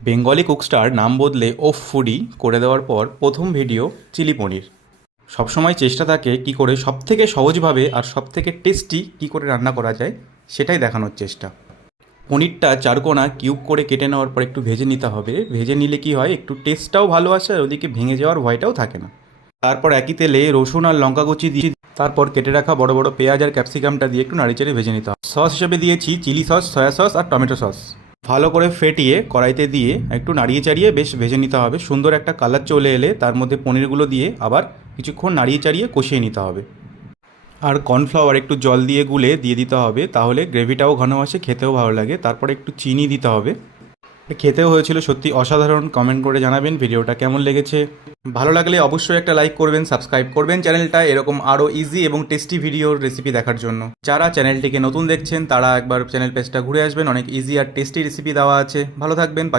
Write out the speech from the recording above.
Bengali কুকস্টার নাম বদলে ওফ foodie করে দেওয়ার পর প্রথম ভিডিও চিলি পনির। সবসময় চেষ্টা থাকে কী করে সবথেকে সহজভাবে আর সবথেকে টেস্টি কী করে রান্না করা যায় সেটাই দেখানোর চেষ্টা। পনিরটা চারকোনা কিউব করে কেটে নেওয়ার পর একটু ভেজে নিতে হবে। ভেজে নিলে কি হয়, একটু টেস্টটাও ভালো আসে আর ওদিকে ভেঙে যাওয়ার ভয়টাও থাকে না। তারপর একই তেলে রসুন আর লঙ্কা কুচি দিয়ে তারপর কেটে রাখা বড় বড় পেঁয়াজ আর ক্যাপসিকামটা দিয়ে একটু নাড়িচাড়ে ভেজে নিতে হবে। সস হিসেবে দিয়েছি চিলি সস, সয়া সস আর টমেটো সস। ভালো করে ফেটিয়ে কড়াইতে দিয়ে একটু নাড়িয়ে চাড়িয়ে বেশ ভেজে নিতে হবে। সুন্দর একটা কালার চলে এলে তার মধ্যে পনিরগুলো দিয়ে আবার কিছুক্ষণ নাড়িয়ে চাড়িয়ে কষিয়ে নিতে হবে। আর কর্নফ্লাওয়ার একটু জল দিয়ে গুলে দিয়ে দিতে হবে, তাহলে গ্রেভিটাও ঘন আসে, খেতেও ভালো লাগে। তারপরে একটু চিনি দিতে হবে। খেতেও হয়েছিল সত্যি অসাধারণ। কমেন্ট করে জানাবেন ভিডিওটা কেমন লেগেছে। ভালো লাগলে অবশ্যই একটা লাইক করবেন, সাবস্ক্রাইব করবেন চ্যানেলটা এরকম আরও ইজি এবং টেস্টি ভিডিওর রেসিপি দেখার জন্য। যারা চ্যানেলটিকে নতুন দেখছেন তারা একবার চ্যানেল পেজটা ঘুরে আসবেন, অনেক ইজি আর টেস্টি রেসিপি দেওয়া আছে। ভালো থাকবেন।